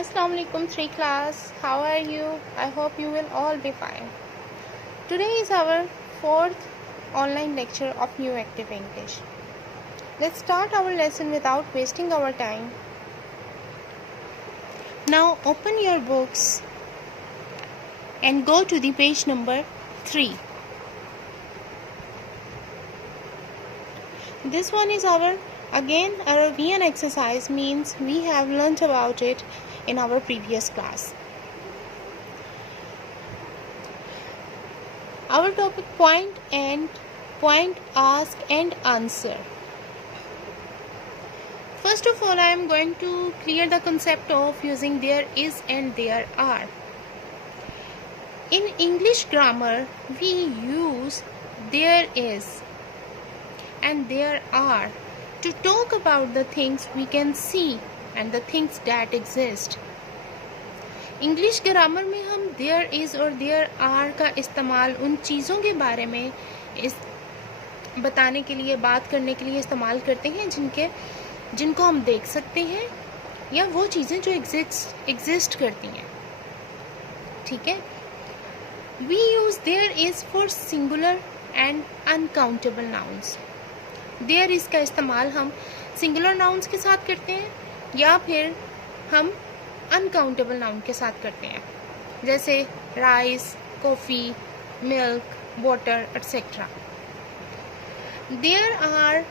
Assalamu alaikum 3 class. How are you? I hope you will all be fine. Today is our 4th online lecture of New Active English. Let's start our lesson without wasting our time. Now open your books and go to the page number 3. This one is our Arabian exercise, means we have learnt about it in our previous class. Our topic point, ask and answer. First of all, I am going to clear the concept of using there is and there are. In English grammar, we use there is and there are to talk about the things we can see and the things that exist. English grammar में हम there is और there are का इस्तेमाल उन चीज़ों के बारे में बताने के लिए, बात करने के लिए इस्तेमाल करते हैं जिनको हम देख सकते हैं या वो चीज़ें जो एग्जिस्ट करती हैं. ठीक है. We use there is for singular and uncountable nouns. There is का इस्तेमाल हम सिंगुलर नाउन्स के साथ करते हैं या फिर हम अनकाउंटेबल नाउन के साथ करते हैं, जैसे rice, coffee, milk, water etcetera. There are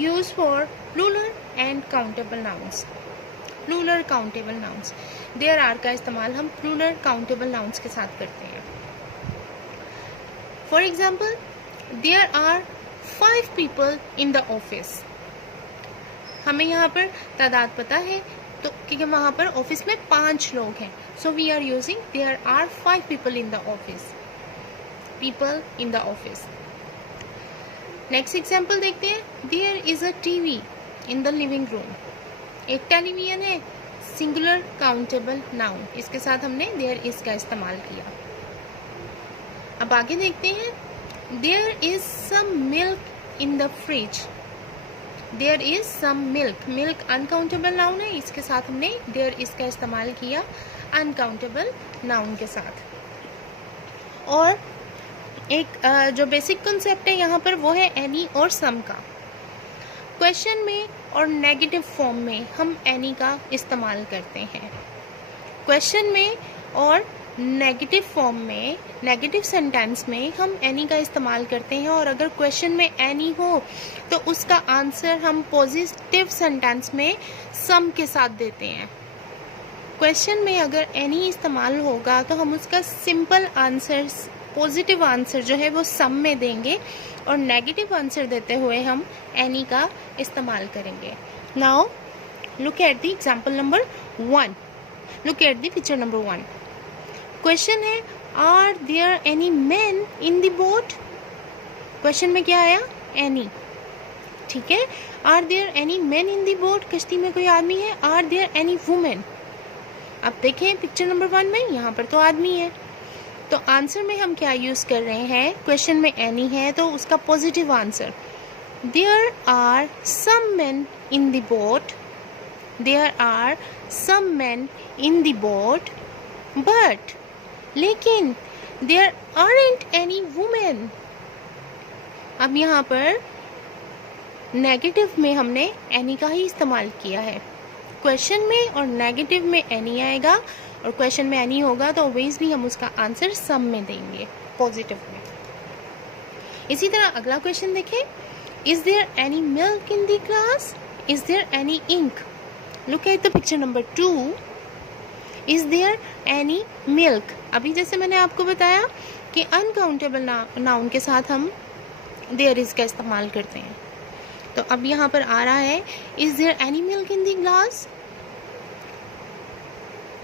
use for plural and countable nouns. Plural countable nouns. There are का इस्तेमाल हम प्लूरल काउंटेबल नाउन्स के साथ करते हैं. For example, there are 5 people in the office. हमें यहाँ पर तादाद पता है तो क्योंकि वहाँ पर ऑफिस में 5 लोग हैं, so we are using there are 5 people in the office. People in the office. Next example देखते हैं. There is a TV in the living room. एक टेलीविजन है. Singular countable noun. इसके साथ हमने there is का इस्तेमाल किया. अब आगे देखते हैं. There is some milk in the fridge. There is some milk. Milk uncountable noun है, इसके साथ हमने there is का इस्तेमाल किया uncountable noun के साथ. और एक जो बेसिक कॉन्सेप्ट है यहाँ पर वो है any और some का. क्वेश्चन में और नेगेटिव फॉर्म में हम any का इस्तेमाल करते हैं. क्वेश्चन में और नेगेटिव फॉर्म में, नेगेटिव सेंटेंस में हम एनी का इस्तेमाल करते हैं, और अगर क्वेश्चन में एनी हो तो उसका आंसर हम पॉजिटिव सेंटेंस में सम के साथ देते हैं. क्वेश्चन में अगर एनी इस्तेमाल होगा तो हम उसका सिंपल आंसर, पॉजिटिव आंसर जो है वो सम में देंगे, और नेगेटिव आंसर देते हुए हम एनी का इस्तेमाल करेंगे. Now look at the example number 1. Look at the picture number 1. Question है, are there any man in the boat. Question में क्या आया? एनी. ठीक है. Are there any man in the boat. कश्ती में कोई आदमी है. Are there any women. अब देखें पिक्चर नंबर 1 में, यहाँ पर तो आदमी है, तो आंसर में हम क्या यूज कर रहे हैं? क्वेश्चन में एनी है तो उसका positive answer. There are some man in the boat. There are some man in the boat, but लेकिन there aren't any women. अब यहाँ पर नेगेटिव में हमने any का ही इस्तेमाल किया है. क्वेश्चन में और नेगेटिव में any आएगा, और क्वेश्चन में any होगा तो ऑब्वियसली हम उसका आंसर सम में देंगे, पॉजिटिव में. इसी तरह अगला क्वेश्चन देखें. Is there any milk in the glass? Is there any ink? Look at the picture number 2. Is there any milk? अभी जैसे मैंने आपको बताया कि अनकाउंटेबल नाउन के साथ हम there is का इस्तेमाल करते हैं. तो अब यहाँ पर आ रहा है, is there any milk in the glass?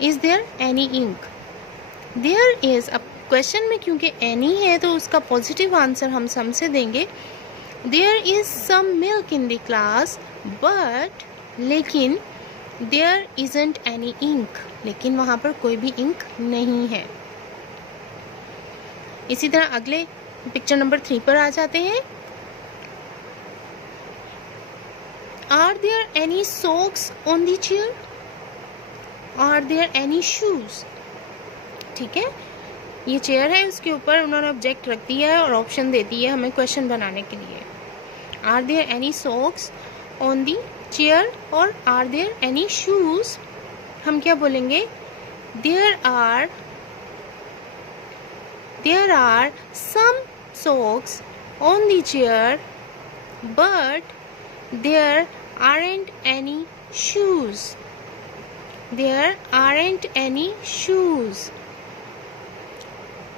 Is there any ink? There is. अब क्वेश्चन में क्योंकि any है तो उसका पॉजिटिव आंसर हम सम से देंगे. There is some milk in the glass, but लेकिन there isn't any ink. लेकिन वहाँ पर कोई भी इंक नहीं है. इसी तरह अगले पिक्चर नंबर 3 पर आ जाते हैं. Are there any socks on the chair? Are there any shoes. ठीक है, ये चेयर है, उसके ऊपर उन्होंने ऑब्जेक्ट रख दिया है और ऑप्शन दे दी है हमें क्वेश्चन बनाने के लिए। Are there any socks on the chair और आर देयर एनी शूज, हम क्या बोलेंगे, there are some socks on the chair but there aren't any shoes. There aren't any shoes.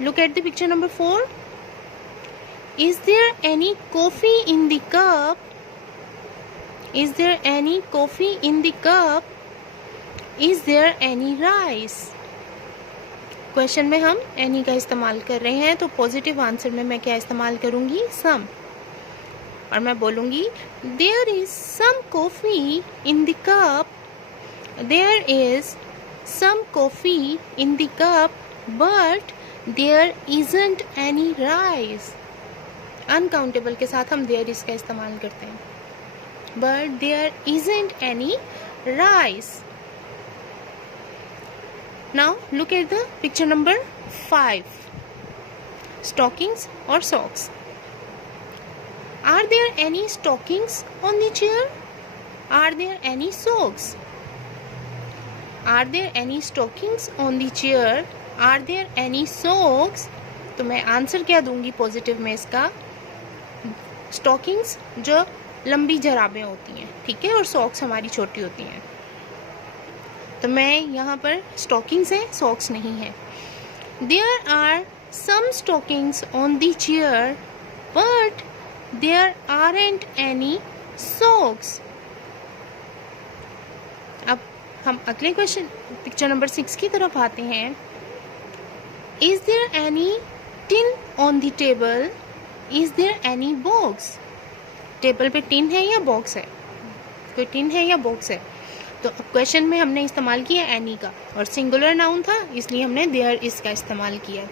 Look at the picture number 4. Is there any coffee in the cup? Is there any coffee in the cup? Is there any rice? Question में हम any का इस्तेमाल कर रहे हैं, तो positive answer में मैं क्या इस्तेमाल करूंगी, some, और मैं बोलूंगी there is some coffee in the cup. There is some coffee in the cup, but there isn't any rice. Uncountable के साथ हम there is का इस्तेमाल करते हैं, but there isn't any rice. Now look at the picture number 5. Stockings or socks. Are there any stockings on the chair? Are there any socks? Are there any stockings on the chair? Are there any socks? तो मैं answer क्या दूंगी positive में इसका, stockings जो लंबी जराबें होती हैं, ठीक है, और सॉक्स हमारी छोटी होती हैं, तो मैं यहाँ पर स्टॉकिंग्स है, सॉक्स नहीं है। There are some stockings on the chair, but there aren't any socks. अब हम अगले क्वेश्चन पिक्चर नंबर 6 की तरफ आते हैं। Is there any tin on the table? Is there any box? Table पे टिन है या बॉक्स है, कोई टिन है या बॉक्स है, तो अब क्वेश्चन में हमने इस्तेमाल किया एनी का, और सिंगुलर नाउन था इसलिए हमने देयर इज का इस्तेमाल किया।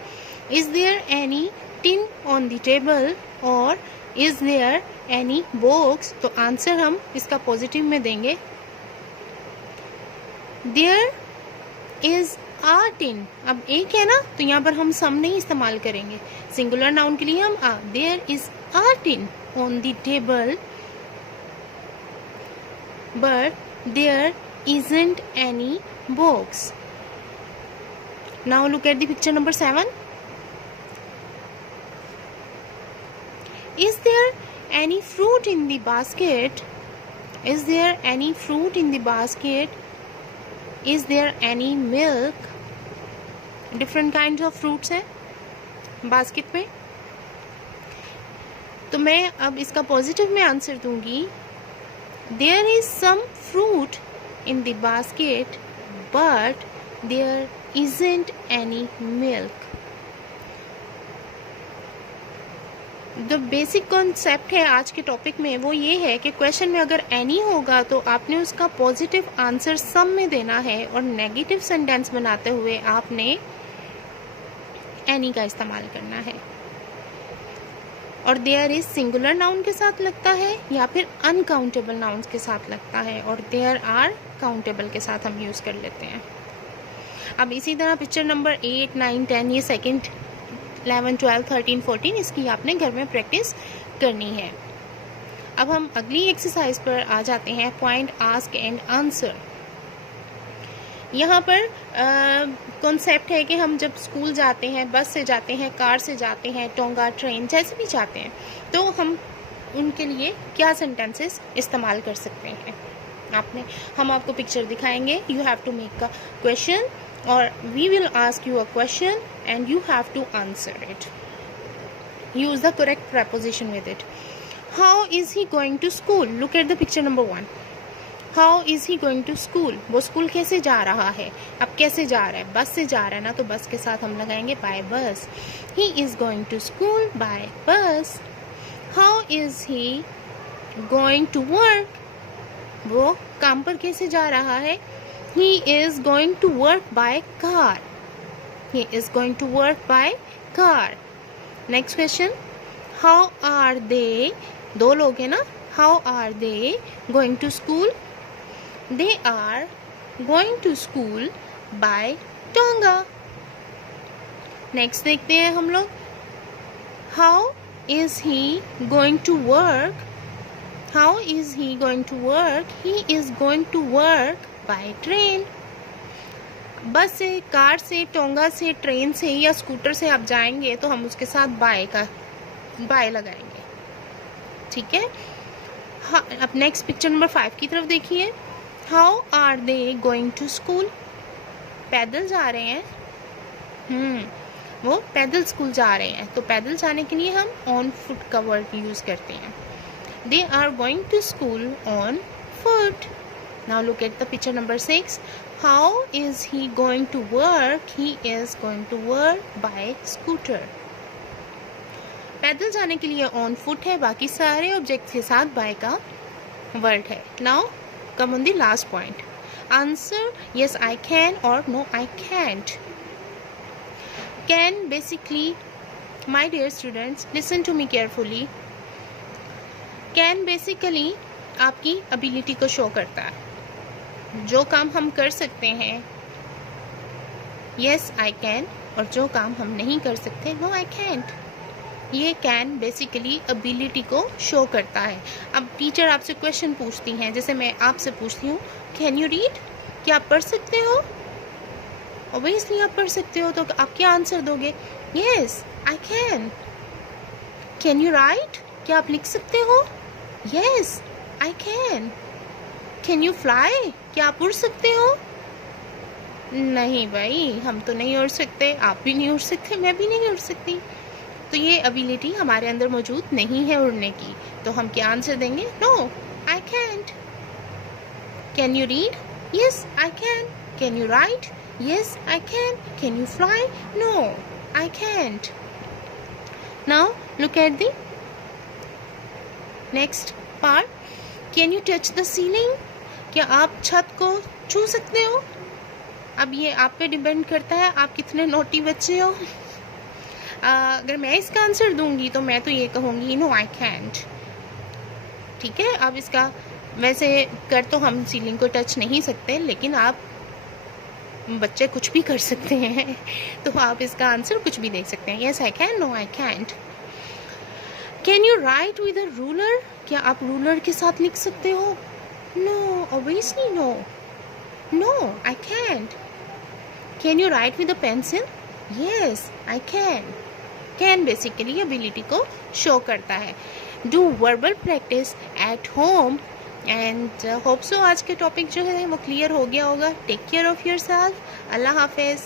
Is there any tin on the table और इज देयर एनी बॉक्स, तो आंसर हम इसका पॉजिटिव में देंगे देयर इज आ टिन। अब एक है ना, तो यहाँ पर हम सम नहीं इस्तेमाल करेंगे, सिंगुलर नाउन के लिए हम आ, there is a tin on the table but there isn't any box. Now look at the picture number 7. Is there any fruit in the basket? Is there any fruit in the basket? Is there any milk? Different kinds of fruits है basket में, तो मैं अब इसका positive में answer दूंगी there is some fruit in the basket but there isn't any milk. जो basic concept है आज के टॉपिक में वो ये है कि क्वेश्चन में अगर एनी होगा तो आपने उसका पॉजिटिव आंसर सम में देना है, और नेगेटिव सेंटेंस बनाते हुए आपने एनी का इस्तेमाल करना है, और देयर इज सिंगुलर नाउन के साथ लगता है या फिर अनकाउंटेबल नाउन्स के साथ लगता है, और देयर आर काउंटेबल के साथ हम यूज़ कर लेते हैं। अब इसी तरह पिक्चर नंबर 8, 9, 10 ये सेकंड 11, 12, 13, 14 इसकी आपने घर में प्रैक्टिस करनी है। अब हम अगली एक्सरसाइज पर आ जाते हैं, पॉइंट आस्क एंड आंसर। यहाँ पर कॉन्सेप्ट है कि हम जब स्कूल जाते हैं, बस से जाते हैं, कार से जाते हैं, टोंगा, ट्रेन, जैसे भी जाते हैं, तो हम उनके लिए क्या सेंटेंसेस इस्तेमाल कर सकते हैं। हम आपको पिक्चर दिखाएंगे, you have to make a question और we will ask you a question and you have to answer it. Use the correct preposition with it. How is he going to school? Look at the picture number 1. How is he going to school? वो school कैसे जा रहा है? अब कैसे जा रहा है? बस से जा रहा है ना, तो बस के साथ हम लगाएंगे by bus. He is going to school by bus. How is he going to work? वो काम पर कैसे जा रहा है? He is going to work by car. He is going to work by car. Next question. How are they? दो लोग हैं ना? How are they going to school? They are going to school by Tonga. Next देखते हैं हम लोग, how is he going to work? How is he going to work? He is going to work by train. बस से, car से, टोंगा से, train से या स्कूटर से आप जाएंगे तो हम उसके साथ बाय लगाएंगे, ठीक है। हाँ, अब नेक्स्ट पिक्चर नंबर 5 की तरफ देखिए। How are they going to school? पैदल जा रहे हैं, वो पैदल स्कूल जा रहे हैं, तो पैदल जाने के लिए हम ऑन फुट का वर्ड यूज करते हैं। They are going to school on foot. Now look at the picture number 6। How is he going to work? He is going to work by scooter. पैदल जाने के लिए ऑन फुट है, बाकी सारे ऑब्जेक्ट के साथ बाय का वर्ड है। Now come on the last point. Answer yes I can or no I can't. Can basically, my dear students, listen to me carefully. Can basically आपकी ability को show करता है। जो काम हम कर सकते हैं yes I can, और जो काम हम नहीं कर सकते no I can't. ये कैन बेसिकली एबिलिटी को शो करता है। अब टीचर आपसे क्वेश्चन पूछती हैं, जैसे मैं आपसे पूछती हूँ कैन यू रीड? क्या आप पढ़ सकते हो? ऑब्वियसली आप पढ़ सकते हो, तो आप क्या आंसर दोगे? Yes I can. Can you right? क्या आप लिख सकते हो? Yes I can. Can you fly? क्या आप उड़ सकते हो? नहीं भाई, हम तो नहीं उड़ सकते, आप भी नहीं उड़ सकते, मैं भी नहीं उड़ सकती। तो ये एबिलिटी हमारे अंदर मौजूद नहीं है उड़ने की, तो हम क्या आंसर देंगे? No I can't. Can you read? Yes I can. Can you write? Yes I can. Can you fly? No I can't. Now look at the next part. Can you touch the ceiling? क्या आप छत को छू सकते हो? अब ये आप पे डिपेंड करता है आप कितने नोटी बच्चे हो। अगर मैं इसका आंसर दूंगी तो मैं तो ये कहूँगी नो आई कैंट, ठीक है। अब इसका वैसे कर तो हम सीलिंग को टच नहीं सकते, लेकिन आप बच्चे कुछ भी कर सकते हैं, तो आप इसका आंसर कुछ भी देख सकते हैं। Yes I can, no I can't. Can you write with a ruler? क्या आप रूलर के साथ लिख सकते हो? No obviously no. No I can't. Can you write with a pencil? Yes I can. Can basically ability को show करता है। Do verbal practice at home and hope so आज के टॉपिक जो है वो क्लियर हो गया होगा। Take care of yourself. Allah हाफिज़।